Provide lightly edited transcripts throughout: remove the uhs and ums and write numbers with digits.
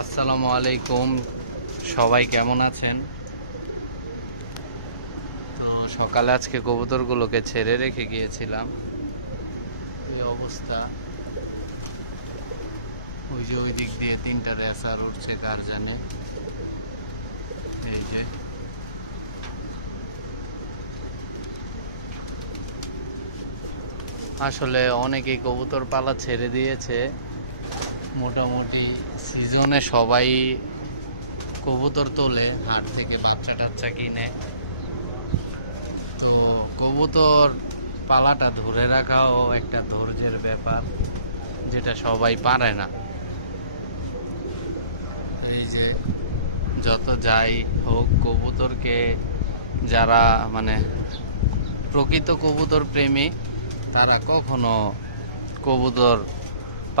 আসসালামু আলাইকুম, সবাই কেমন আছেন? তো সকালে আজকে কবুতরগুলোকে ছেড়ে রেখে গিয়েছিলাম। এই অবস্থা। ওই যে ওই দিক দিয়ে তিনটা রেসার উঠছে, কার জানে। এই যে আসলে অনেকেই কবুতর পালা ছেড়ে দিয়েছে। মোটামুটি সিজনে সবাই কবুতর তোলে, হাট থেকে বাচ্চা টাচ্চা কিনে। তো কবুতর পালাটা ধরে রাখাও একটা ধৈর্যের ব্যাপার, যেটা সবাই পারে না। এই যে যত যাই হোক, কবুতরকে যারা মানে প্রকৃত কবুতর প্রেমী, তারা কখনো কবুতর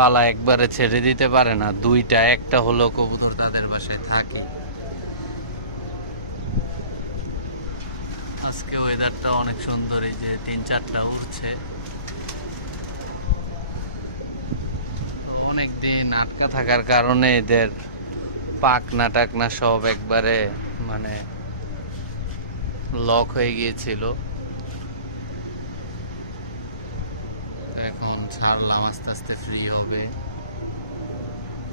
পালা একবারে ছেড়ে দিতে পারে না। দুইটা একটা হলো কবুতর তাদের বাসায় থাকে। আজকে ওয়েদারটা অনেক সুন্দর, এই যে তিন চারটা উড়ছে। অনেক দিন আটকা থাকার কারণে এদের পাখনা টাকনা সব একবারে মানে লক হয়ে গিয়েছিল। এখন ছাড়লাম, আস্তে আস্তে ফ্রি হবে।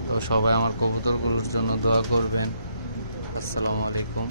তো সবাই আমার কবুতরগুলোর জন্য দোয়া করবেন। আসসালামু আলাইকুম।